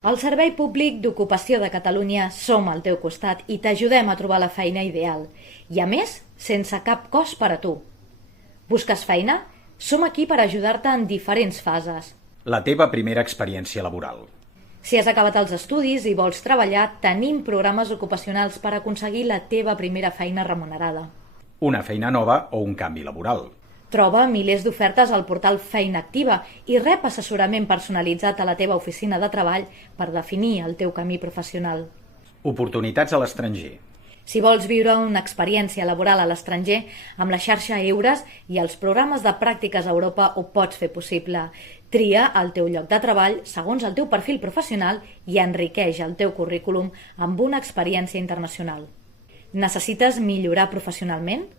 Al Servei Públic d'Ocupació de Catalunya som al teu costat i t'ajudem a trobar la feina ideal. I a més, sense cap cost per a tu. Busques feina? Som aquí per ajudar-te en diferents fases. La teva primera experiència laboral. Si has acabat els estudis i vols treballar, tenim programes ocupacionals per aconseguir la teva primera feina remunerada. Una feina nova o un canvi laboral. Troba milers d'ofertes al portal Feina Activa i rep assessorament personalitzat a la teva oficina de treball per definir el teu camí professional. Oportunitats a l'estranger. Si vols viure una experiència laboral a l'estranger, amb la xarxa Eures i els programes de pràctiques a Europa ho pots fer possible. Tria el teu lloc de treball segons el teu perfil professional i enriqueix el teu currículum amb una experiència internacional. Necessites millorar professionalment?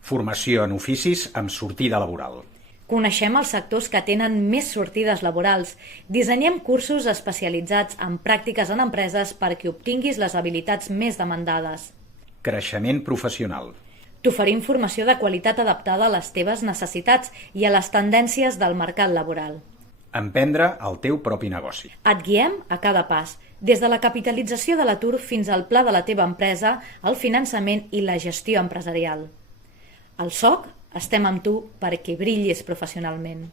Formació en oficis amb sortida laboral. Coneixem els sectors que tenen més sortides laborals. Dissenyem cursos especialitzats en pràctiques en empreses perquè obtinguis les habilitats més demandades. Creixement professional. T'oferim formació de qualitat adaptada a les teves necessitats i a les tendències del mercat laboral. Emprendre el teu propi negoci. Et guiem a cada pas, des de la capitalització de l'atur fins al pla de la teva empresa, el finançament i la gestió empresarial. Al SOC estem amb tu perquè brillis professionalment.